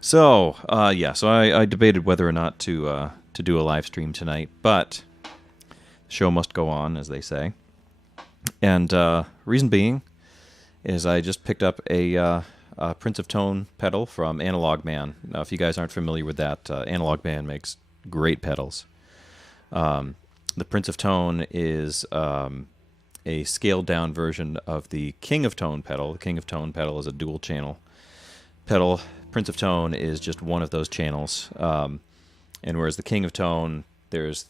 So, so I debated whether or not to do a live stream tonight, but the show must go on, as they say. And reason being is I just picked up a Prince of Tone pedal from Analogman. Now, if you guys aren't familiar with that, Analogman makes great pedals. The Prince of Tone is a scaled-down version of the King of Tone pedal. The King of Tone pedal is a dual-channel pedal. Prince of Tone is just one of those channels. And whereas the King of Tone, there's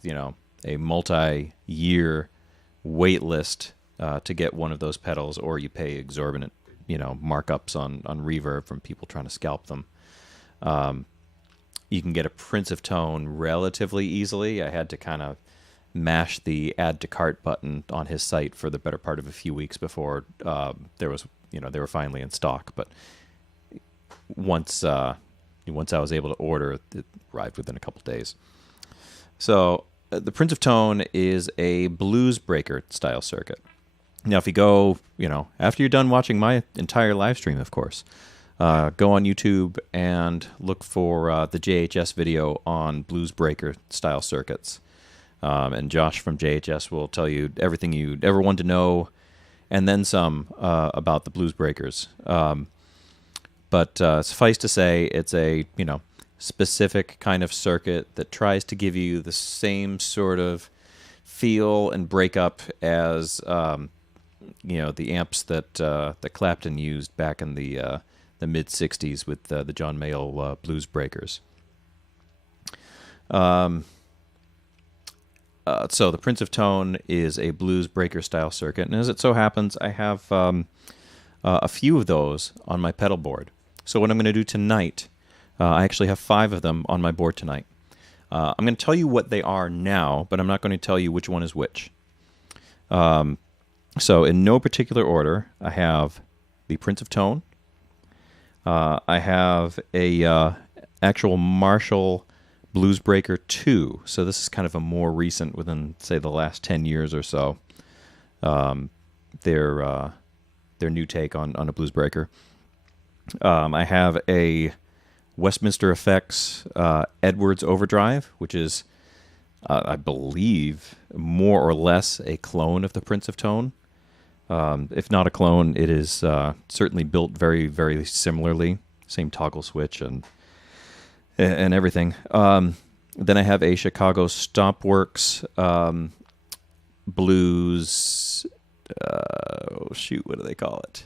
a multi-year wait list to get one of those pedals, or you pay exorbitant markups on reverb from people trying to scalp them. You can get a Prince of Tone relatively easily. I had to kind of mash the add to cart button on his site for the better part of a few weeks before they were finally in stock. But once I was able to order, it arrived within a couple days. So the Prince of Tone is a BluesBreaker style circuit. Now, if you go, after you're done watching my entire live stream, of course, go on YouTube and look for the JHS video on BluesBreaker style circuits. And Josh from JHS will tell you everything you'd ever want to know, and then some about the BluesBreakers. But suffice to say, it's a specific kind of circuit that tries to give you the same sort of feel and breakup as the amps that Clapton used back in the mid '60s with the John Mayall BluesBreakers. So the Prince of Tone is a BluesBreaker style circuit, and as it so happens, I have a few of those on my pedal board. So what I'm going to do tonight, I actually have 5 of them on my board tonight. I'm going to tell you what they are now, but I'm not going to tell you which one is which. So in no particular order, I have the Prince of Tone. I have a actual Marshall BluesBreaker II. So this is kind of a more recent, within, say, the last 10 years or so, their new take on a BluesBreaker. I have a Westminster Effects Edwards Overdrive, which is, I believe, more or less a clone of the Prince of Tone. If not a clone, it is certainly built very, very similarly. Same toggle switch and everything. Then I have a Chicago Stompworks Blues. What do they call it?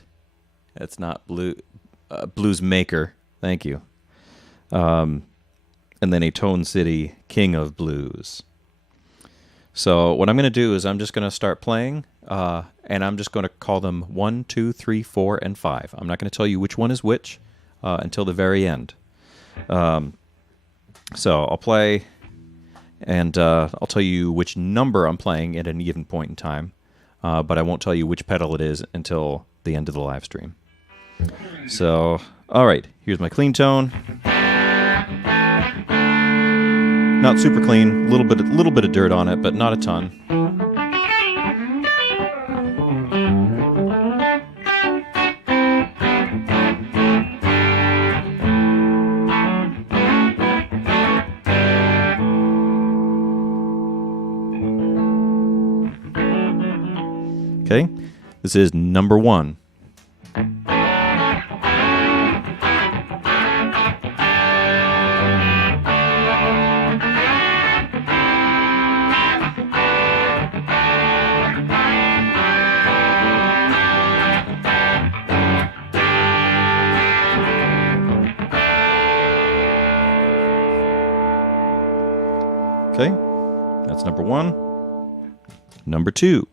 It's not Blues Maker. Thank you. And then a Tone City King of Blues. So what I'm going to do is I'm just going to start playing, and I'm just going to call them 1, 2, 3, 4, and 5. I'm not going to tell you which one is which until the very end. So I'll play, and I'll tell you which number I'm playing at any given point in time, but I won't tell you which pedal it is until the end of the live stream. So, all right, here's my clean tone. Not super clean, little bit of dirt on it, but not a ton. Okay, this is number 1. Okay, that's number 1. Number 2.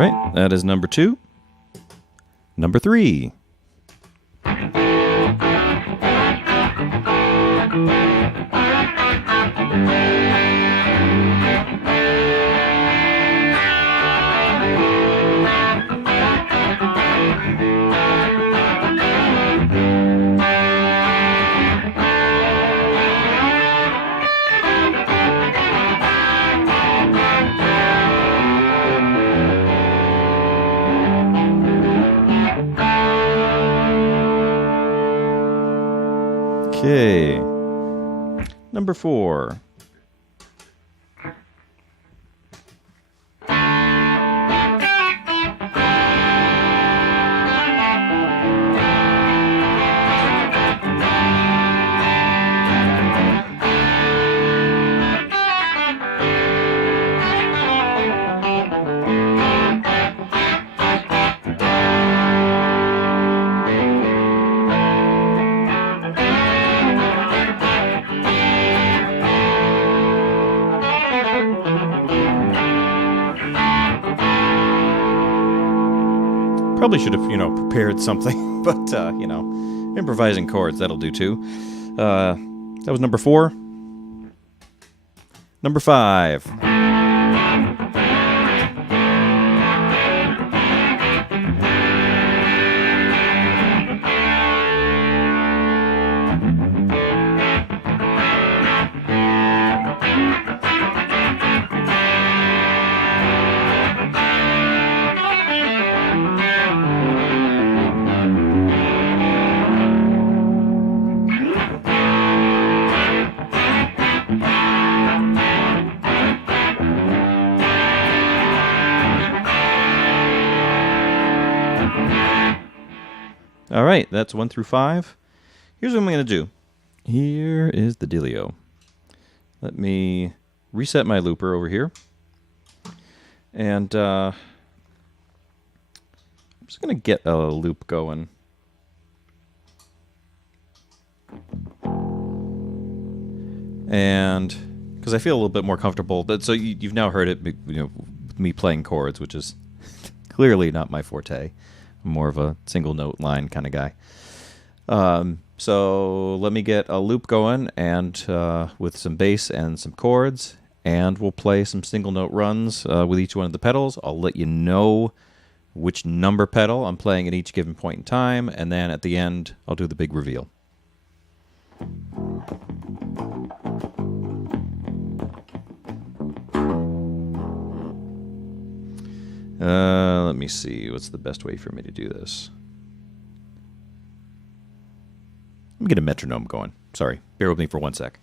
right, that is number 2. Number 3. Okay. Number 4. Probably should have, prepared something, but, improvising chords, that'll do too. That was number 4. Number 5. All right, that's 1 through 5. Here's what I'm going to do. Here is the dealio. Let me reset my looper over here. And I'm just going to get a loop going. And because I feel a little bit more comfortable. So you've now heard it, me playing chords, which is clearly not my forte. I'm more of a single note line kind of guy. So let me get a loop going and with some bass and some chords, and we'll play some single note runs with each one of the pedals. I'll let you know which number pedal I'm playing at each given point in time, and then at the end I'll do the big reveal. Let me see. What's the best way for me to do this? Let me get a metronome going. Sorry. Bear with me for 1 sec.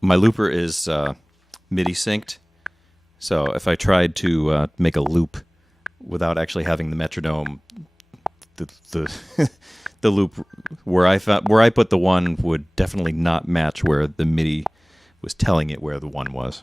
My looper is MIDI synced. So if I tried to make a loop without actually having the metronome, the the loop where I put the 1 would definitely not match where the MIDI was telling it where the 1 was.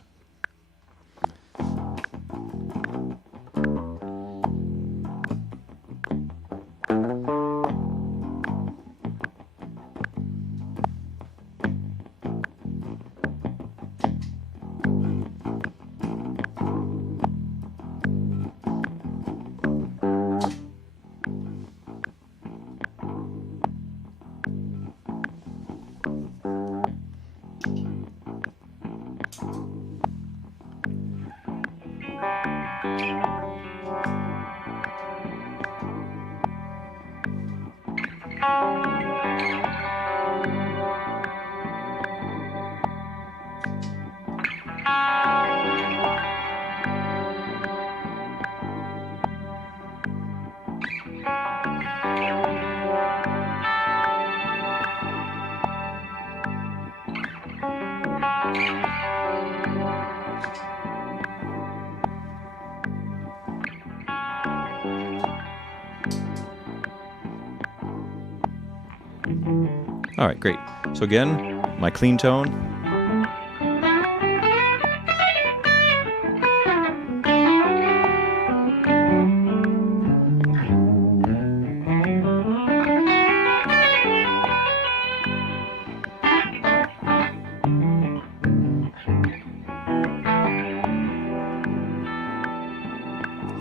All right, great. So again, my clean tone.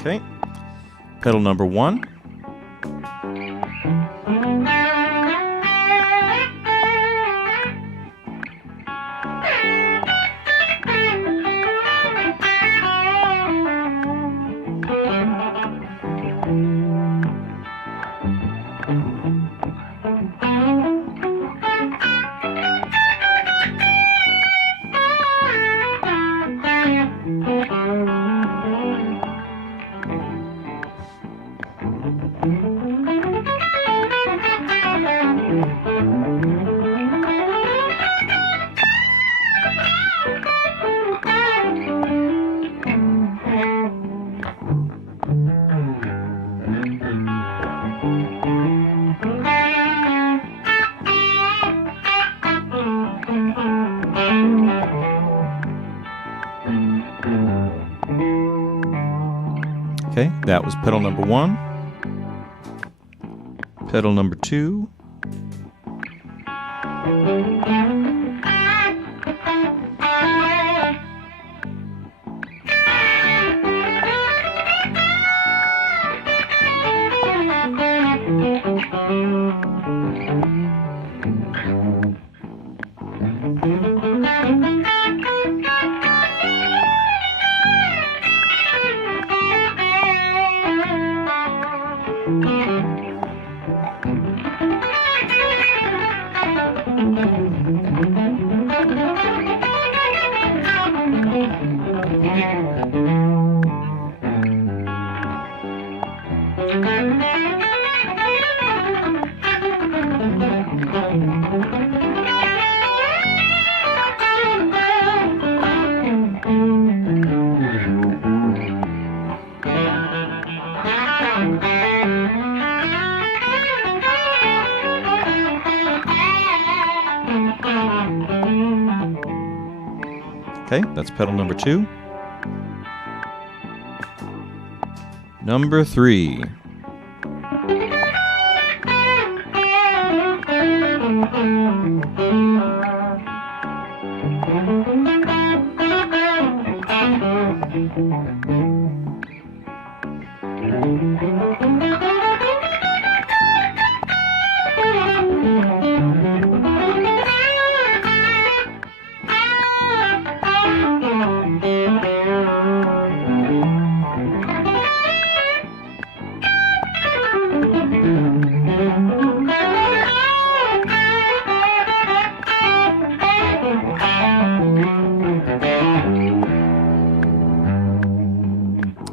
Okay. Pedal number 1. Okay, that was pedal number 1. Pedal number 2. Okay, that's pedal number 2. Number 3.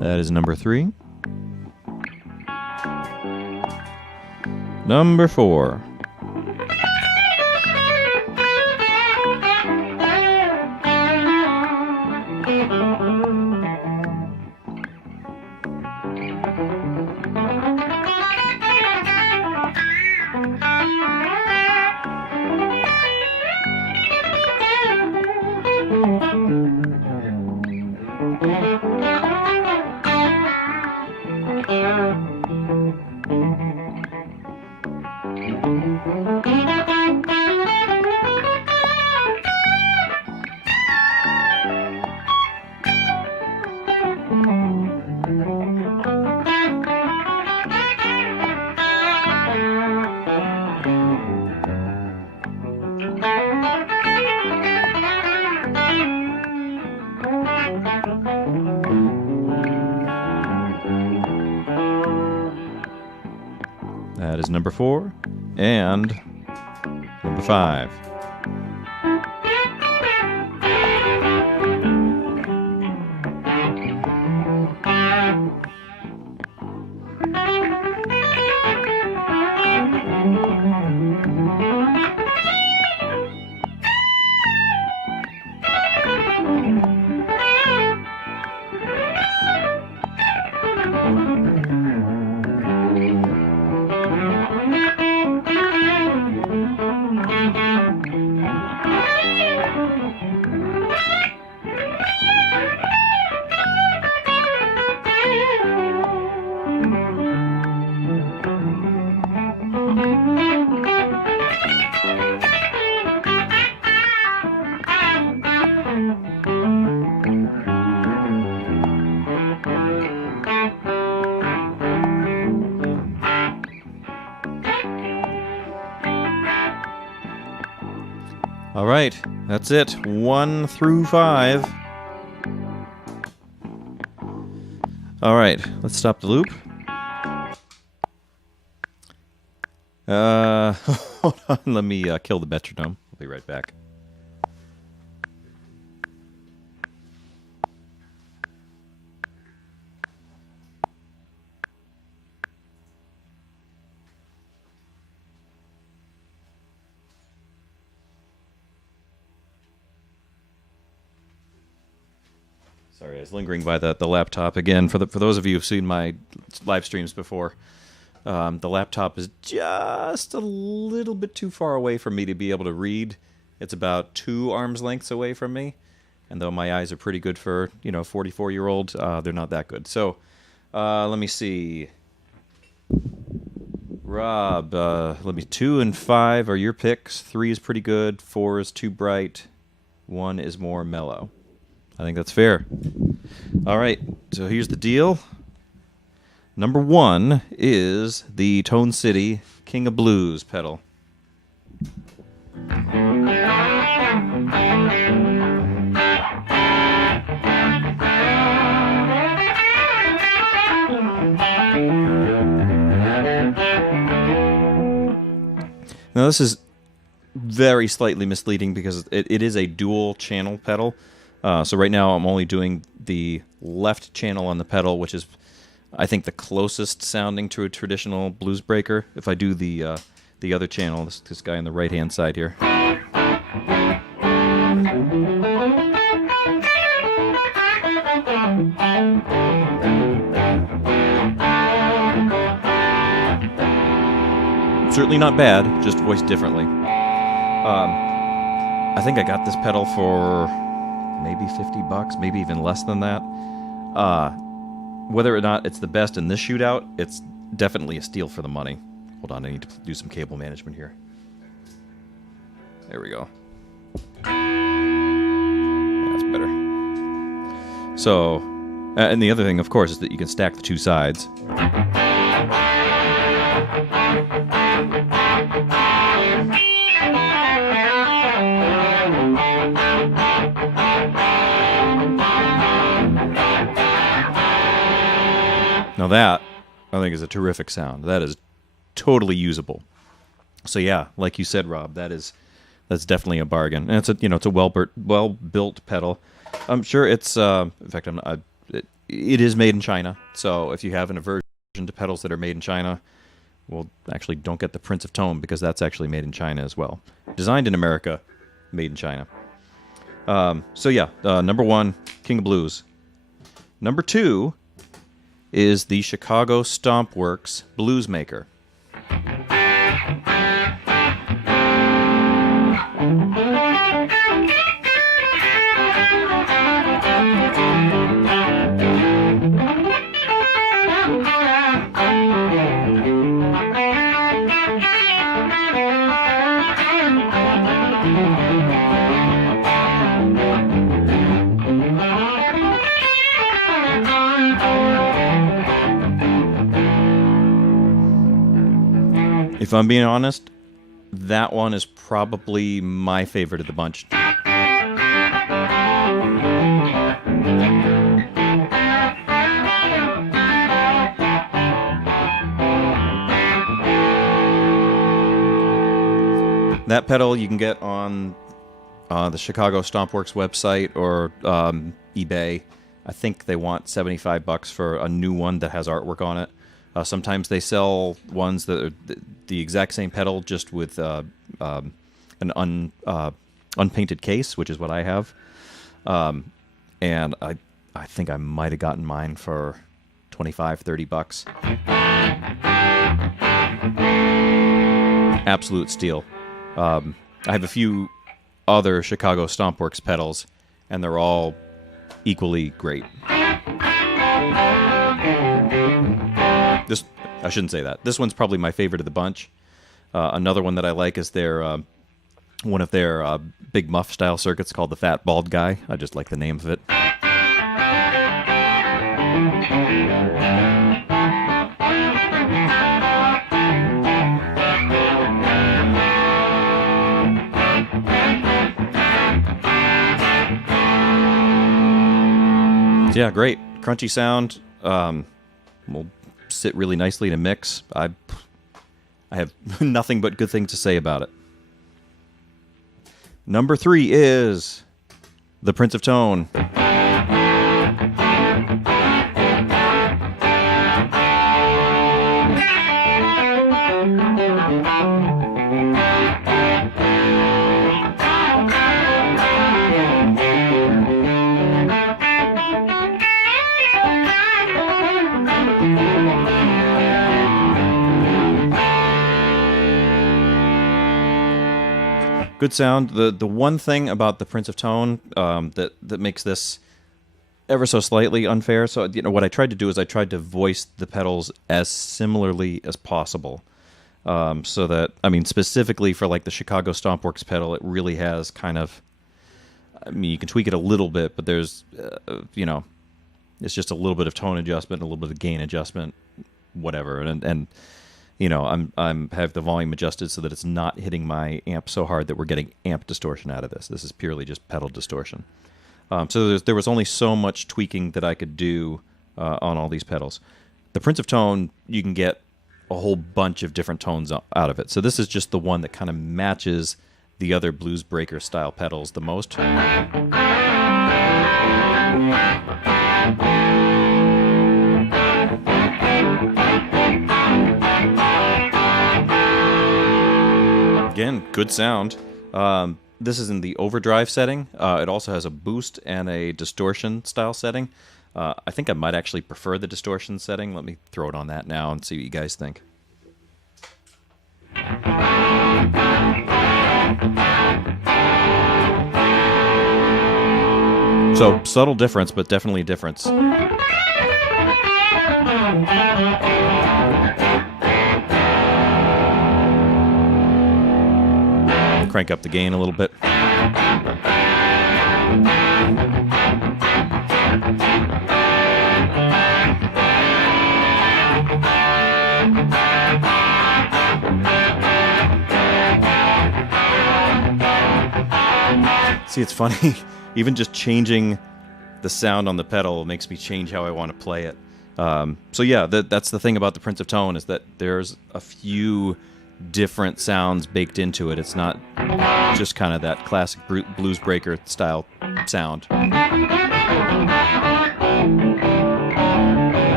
That is number 3. Number 4. That is number 4 and number 5. All right, that's it. 1 through 5. All right, let's stop the loop. Hold on, let me kill the metronome. I'll be right back. Sorry, I was lingering by the laptop again. For those of you who've seen my live streams before, the laptop is just a little bit too far away from me to be able to read. It's about 2 arms lengths away from me, and though my eyes are pretty good for 44-year-old, they're not that good. So let me see. Rob, let me 2 and 5 are your picks. 3 is pretty good. 4 is too bright. 1 is more mellow. I think that's fair. All right, so here's the deal. Number 1 is the Tone City King of Blues pedal. Now this is very slightly misleading because it is a dual channel pedal. So right now I'm only doing the left channel on the pedal, which is, I think, the closest sounding to a traditional blues breaker. If I do the other channel, this guy on the right-hand side here. Certainly not bad, just voiced differently. I think I got this pedal for maybe $50, maybe even less than that. Whether or not it's the best in this shootout, it's definitely a steal for the money. Hold on, I need to do some cable management here. There we go. Yeah, that's better. So, and the other thing, of course, is that you can stack the 2 sides. Now that, I think, is a terrific sound. That is totally usable. So yeah, like you said, Rob, that's definitely a bargain. And it's a well-built pedal. I'm sure it's in fact it is made in China. So if you have an aversion to pedals that are made in China, well, actually don't get the Prince of Tone, because that's actually made in China as well. Designed in America, made in China. So yeah, number 1, King of Blues. Number 2 is the Chicago Stompworks Blooze Maker. If I'm being honest, that one is probably my favorite of the bunch. That pedal you can get on the Chicago Stompworks website or eBay. I think they want $75 for a new one that has artwork on it. Sometimes they sell ones that are the exact same pedal, just with an unpainted case, which is what I have. And I think I might have gotten mine for $25-30. Absolute steal. I have a few other Chicago Stompworks pedals, and they're all equally great. I shouldn't say that. This one's probably my favorite of the bunch. Another one that I like is one of their big muff style circuits called the Fat Bald Guy. I just like the name of it. Yeah, great. Crunchy sound. Will sit really nicely in a mix. I have nothing but good things to say about it. Number 3 is the Prince of Tone. Good sound. The one thing about the Prince of Tone that makes this ever so slightly unfair. So what I tried to do is I tried to voice the pedals as similarly as possible. So that specifically for like the Chicago Stompworks pedal, it really has kind of. You can tweak it a little bit, but there's it's just a little bit of tone adjustment, a little bit of gain adjustment, whatever, and. I'm have the volume adjusted so that it's not hitting my amp so hard that we're getting amp distortion out of this. This is purely just pedal distortion. So there was only so much tweaking that I could do on all these pedals. The Prince of Tone, you can get a whole bunch of different tones out of it. So this is just the one that kind of matches the other BluesBreaker style pedals the most. Again, good sound. This is in the overdrive setting. It also has a boost and a distortion style setting. I think I might actually prefer the distortion setting. Let me throw it on that now and see what you guys think. So, subtle difference, but definitely a difference. Crank up the gain a little bit. See, it's funny. Even just changing the sound on the pedal makes me change how I want to play it. So yeah, that's the thing about the Prince of Tone, is that there's a few different sounds baked into it. It's not just kind of that classic BluesBreaker style sound. In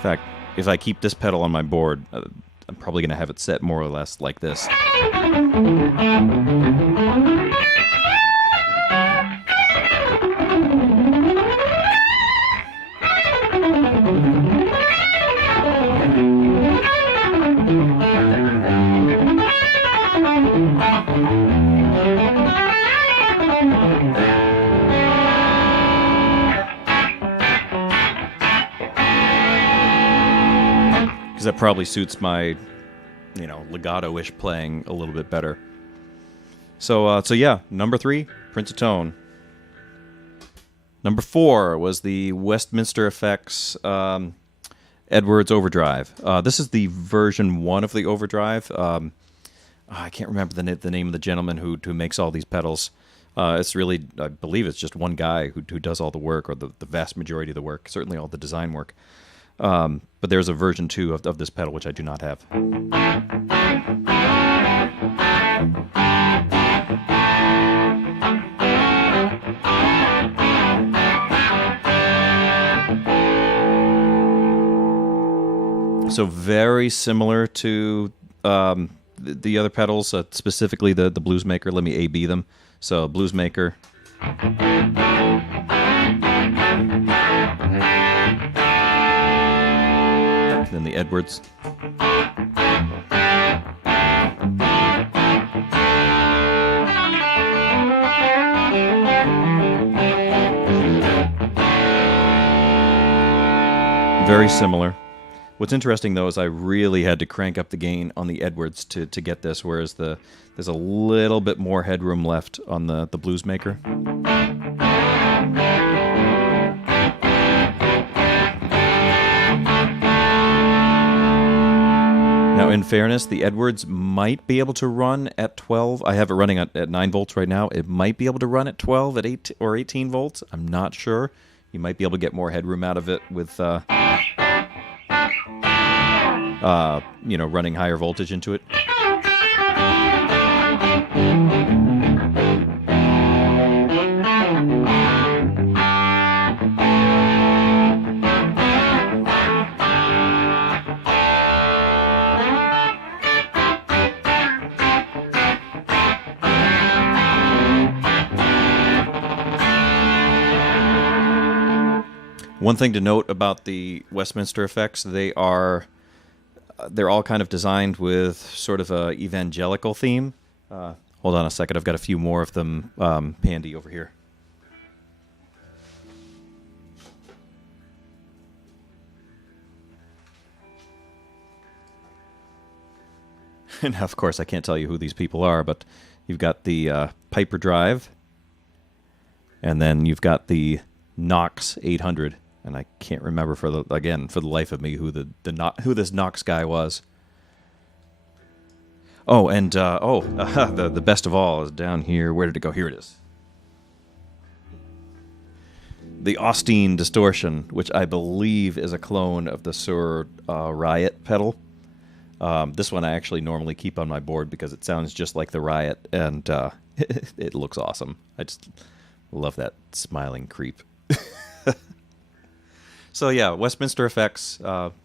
fact, if I keep this pedal on my board, I'm probably going to have it set more or less like this. That probably suits my, legato-ish playing a little bit better. So yeah, number 3, Prince of Tone. Number 4 was the Westminster Effects Edwards Overdrive. This is the version 1 of the Overdrive. I can't remember the name of the gentleman who makes all these pedals. It's really, I believe it's just one guy who does all the work, or the vast majority of the work, certainly all the design work. But there's a version 2 of this pedal, which I do not have. So very similar to the other pedals, specifically the Blues Maker. Let me A-B them. So Blues Maker. Then the Edwards. Very similar. What's interesting though is I really had to crank up the gain on the Edwards to get this, whereas there's a little bit more headroom left on the Blues Maker. in fairness, the Edwards might be able to run at 12. I have it running at 9 volts right now. It might be able to run at 12 at 8 or 18 volts. I'm not sure. You might be able to get more headroom out of it with, running higher voltage into it. One thing to note about the Westminster effects, they're all kind of designed with sort of a evangelical theme. Hold on a second, I've got a few more of them handy over here. And of course, I can't tell you who these people are, but you've got the Piper Drive, and then you've got the Knox 800. And I can't remember for the life of me who this Knox guy was. Oh, and the best of all is down here. Where did it go? Here it is. The Austin Distortion, which I believe is a clone of the Sur Riot pedal. This one I actually normally keep on my board because it sounds just like the Riot, and it looks awesome. I just love that smiling creep. So yeah, Westminster Effects,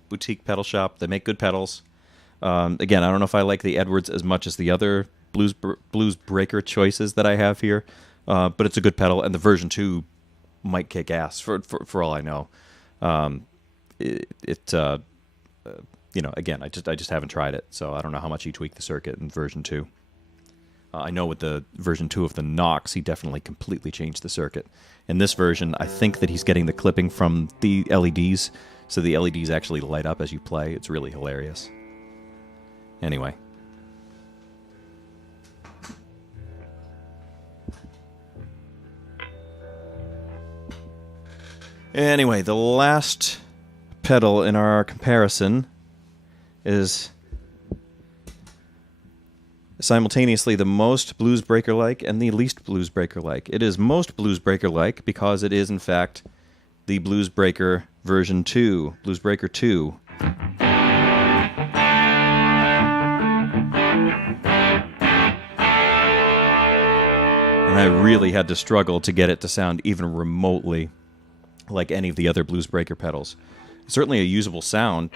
boutique pedal shop. They make good pedals. Again, I don't know if I like the Edwards as much as the other BluesBreaker choices that I have here, but it's a good pedal, and the version 2 might kick ass for all I know. Again, I just haven't tried it, so I don't know how much he tweaked the circuit in version 2. I know with the version 2 of the Knox, he definitely completely changed the circuit. In this version, I think that he's getting the clipping from the LEDs, so the LEDs actually light up as you play. It's really hilarious. Anyway. The last pedal in our comparison is simultaneously the most BluesBreaker-like and the least BluesBreaker-like. It is most BluesBreaker-like because it is, in fact, the BluesBreaker version 2, BluesBreaker 2. And I really had to struggle to get it to sound even remotely like any of the other BluesBreaker pedals. It's certainly a usable sound.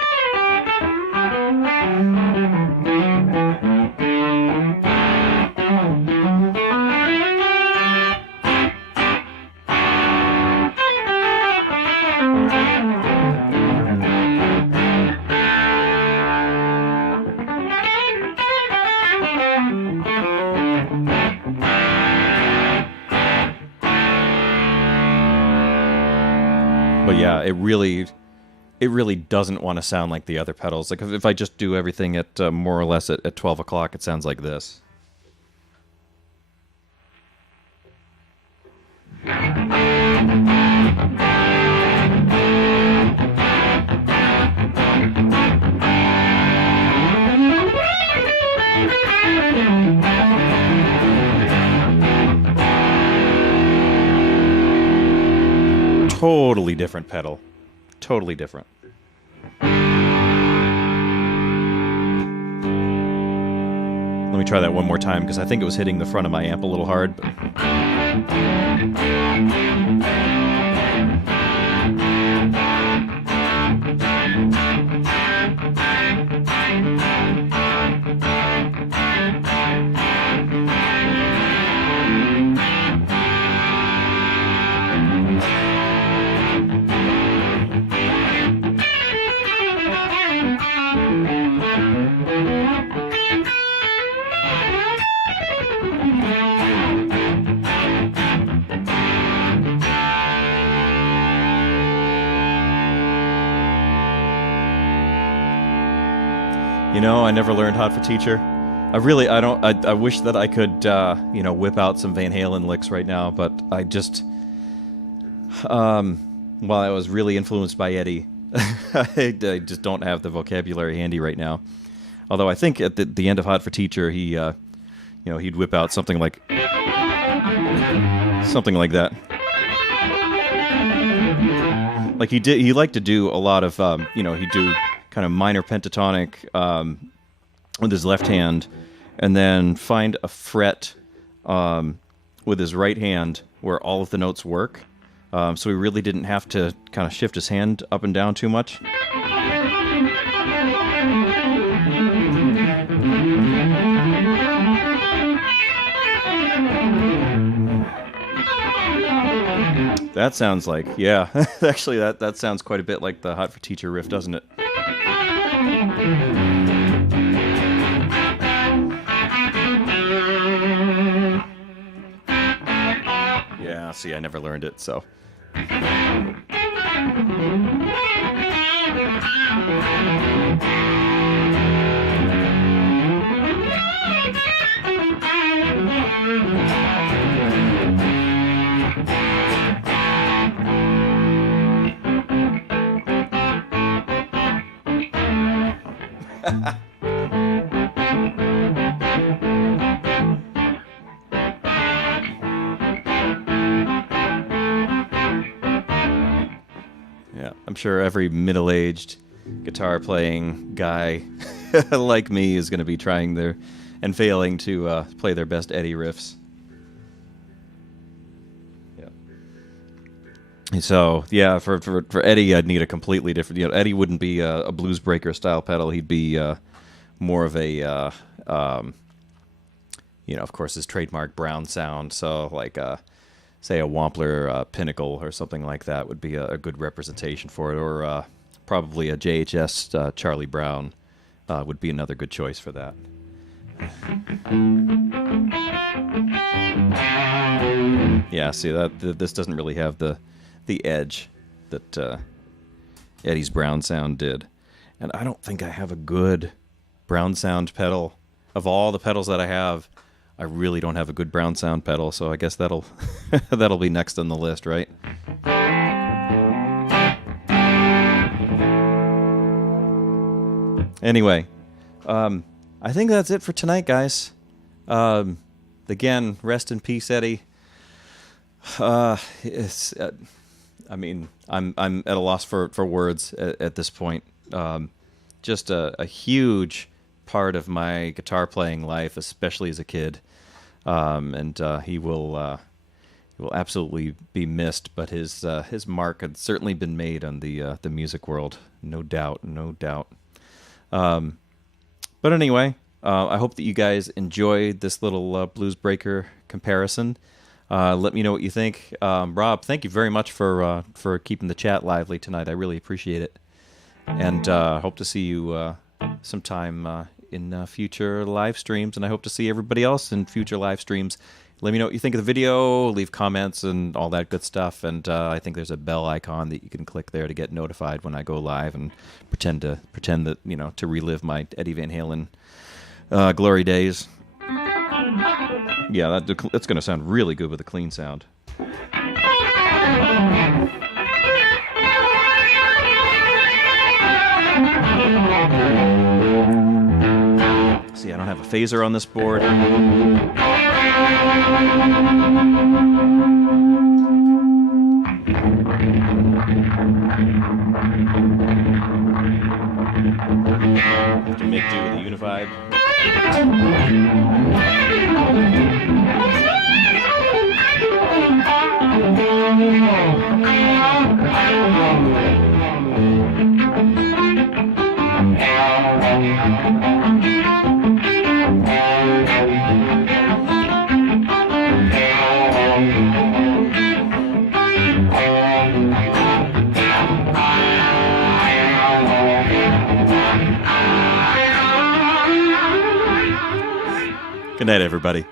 But yeah, it really doesn't want to sound like the other pedals. Like if I just do everything at more or less at 12 o'clock, it sounds like this. Totally different pedal. Totally different. Let me try that one more time because I think it was hitting the front of my amp a little hard. But... You know, I never learned Hot for Teacher. I wish that I could, whip out some Van Halen licks right now, but I just, while I was really influenced by Eddie, I just don't have the vocabulary handy right now. Although I think at the end of Hot for Teacher, he he'd whip out something like that. Like he liked to do a lot of he'd do kind of minor pentatonic with his left hand, and then find a fret with his right hand where all of the notes work. So he really didn't have to kind of shift his hand up and down too much. That sounds like, yeah, actually that sounds quite a bit like the Hot for Teacher riff, doesn't it? Yeah, see, I never learned it, so. Yeah, I'm sure every middle-aged guitar-playing guy like me is going to be trying their and failing to play their best Eddie riffs. Yeah. So yeah, for Eddie, I'd need a completely different. Eddie wouldn't be a BluesBreaker style pedal. He'd be more of a of course, his trademark Brown sound. So like say a Wampler Pinnacle or something like that would be a good representation for it, or probably a JHS Charlie Brown would be another good choice for that. Yeah, see this doesn't really have the edge that Eddie's Brown sound did, and I don't think I have a good Brown sound pedal. Of all the pedals that I have, I really don't have a good Brown sound pedal, so I guess that'll that'll be next on the list, right? Anyway, I think that's it for tonight, guys. Again, rest in peace, Eddie. I'm at a loss for words at this point. Just a huge part of my guitar playing life, especially as a kid, and he will absolutely be missed. But his mark had certainly been made on the music world, no doubt. But anyway, I hope that you guys enjoyed this little BluesBreaker comparison. Let me know what you think. Rob, thank you very much for keeping the chat lively tonight. I really appreciate it, and hope to see you sometime in future live streams, and I hope to see everybody else in future live streams. Let me know what you think of the video, leave comments and all that good stuff, and I think there's a bell icon that you can click there to get notified when I go live, and pretend that, to relive my Eddie Van Halen glory days. Yeah, that's going to sound really good with a clean sound. See, I don't have a phaser on this board. Have to make do with a unified. Good night, everybody.